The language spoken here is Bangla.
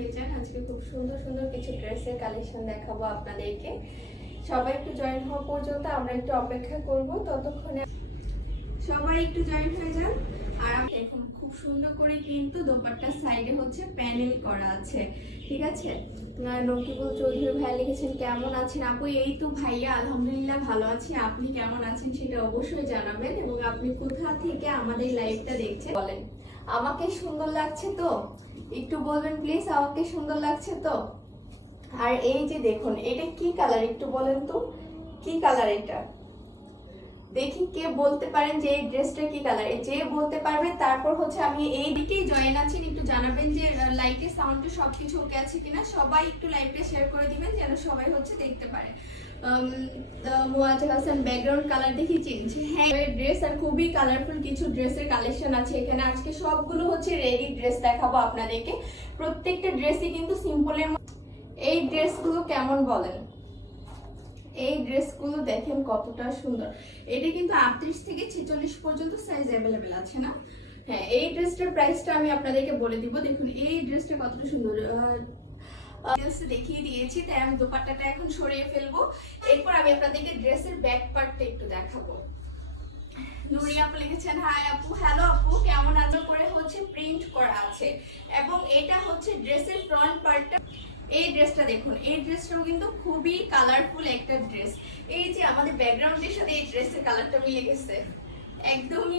আজকে খুব সুন্দর সুন্দর কিছু ড্রেসের কালেকশন দেখাবো আপনাদেরকে। সবাই একটু জয়েন হওয়া পর্যন্ত আমরা একটু অপেক্ষা করব, ততক্ষণে সবাই একটু জয়েন হয়ে যান। আর এখন খুব সুন্দর করে কিন্তু দোপাট্টার সাইডে হচ্ছে প্যানেল করা আছে, ঠিক আছে। নকিবুল চৌধুরী ভাই লিখেছেন কেমন আছেন আপু? এই তো ভাইয়া আলহামদুলিল্লাহ ভালো আছি, আপনি কেমন আছেন সেটা অবশ্যই জানাবেন, এবং আপনি কোথা থেকে আমাদের লাইভটা দেখছেন বলেন। আমাকে সুন্দর লাগছে তো একটু বলবেন প্লিজ, আমাকে সুন্দর লাগছে তো? আর এই যে দেখুন, এটা কি কালার একটু বলেন তো, কি কালার এটা? দেখি কে বলতে পারেন যে এই ড্রেসটা কি কালার, যে বলতে পারবে তারপর হচ্ছে আমি এই দিকেই জয়েন আছেন একটু জানাবেন যে লাইটের সাউন্ডে সবকিছু ওকে আছে কিনা। সবাই একটু লাইভটা শেয়ার করে দিবেন যেন সবাই হচ্ছে দেখতে পারে। মুয়াজ্জেম হাসান ব্যাকগ্রাউন্ড কালার দেখি চেঞ্জ। হ্যাঁ, ড্রেস আর খুবই কালারফুল কিছু ড্রেসের কালেকশন আছে এখানে। আজকে সবগুলো হচ্ছে রেডি ড্রেস দেখাবো আপনাদেরকে। প্রত্যেকটা ড্রেসই কিন্তু সিম্পলের। এই ড্রেসগুলো কেমন বলেন? এই ড্রেসগুলো দেখেন কতটা সুন্দর। এটা কিন্তু 38 থেকে 46 পর্যন্ত সাইজ অ্যাভেলেবেল আছে না? হ্যাঁ, এই ড্রেসটার প্রাইসটা আমি আপনাদেরকে বলে দিব। দেখুন এই ড্রেসটা কতটা সুন্দর, দেখিয়ে দিয়েছি, তাই আমি দোপাট্টাটা এখন সরিয়ে ফেলবো। এরপর আমি আপনাদেরকে ড্রেসের ব্যাক পার্টটা একটু দেখাবো। নুরি আপু লিখেছেন হাই আপু, হ্যালো আপু কেমন আছো, করে হচ্ছে প্রিন্ট করা আছে, এবং এটা হচ্ছে ড্রেসের ফ্রন্ট পার্টটা। এই ড্রেসটা দেখুন, এই ড্রেসটাও কিন্তু খুবই কালারফুল একটা ড্রেস। এই যে আমাদের ব্যাকগ্রাউন্ডের সাথে এই ড্রেসের কালারটা মিলে গেছে একদমই।